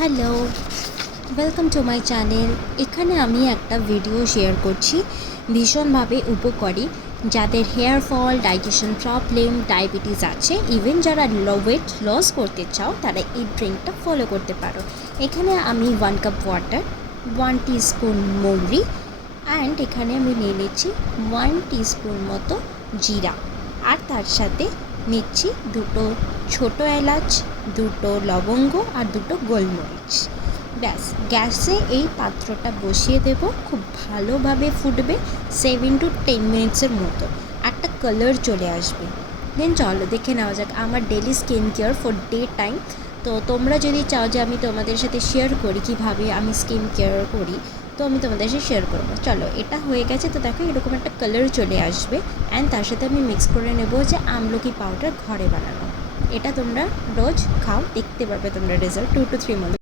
Hello, welcome to my channel. এখানে আমি একটা ভিডিও শেয়ার করছি ভীষণভাবে উপকারী যাদের hair fall, digestion problem, diabetes আছে, ইভেন যারা ওয়েট লস করতে চাও তারা এই ড্রিঙ্কটা ফলো করতে পারো। এখানে আমি 1 কাপ ওয়াটার, 1 টিস্পুন মৌরি অ্যান্ড এখানে আমি নিয়ে নিচ্ছি 1 টিস্পুন মতো জিরা, আর তার সাথে নিচ্ছি 2টো ছোটো এলাচ, 2টো লবঙ্গ আর 2টো গোলমরিচ। ব্যাস, গ্যাসে এই পাত্রটা বসিয়ে দেব, খুব ভালোভাবে ফুটবে 7 to 10 মিনিটসের মতো, একটা কালার চলে আসবে। দেন চলো দেখে নেওয়া যাক আমার daily skin care for day time. তো তোমরা যদি চাও যে আমি তোমাদের সাথে শেয়ার করি কীভাবে আমি স্কিন কেয়ার করি, তো আমি তোমাদের সাথে শেয়ার করবো। চলো, এটা হয়ে গেছে। তো দেখো এরকম একটা কালার চলে আসবে অ্যান্ড তার সাথে আমি মিক্স করে নেব যে আমলকি পাউডার ঘরে বানানো। এটা তোমরা রোজ খাও, দেখতে পারবে তোমরা রেজাল্ট 2 to 3 মান্থ।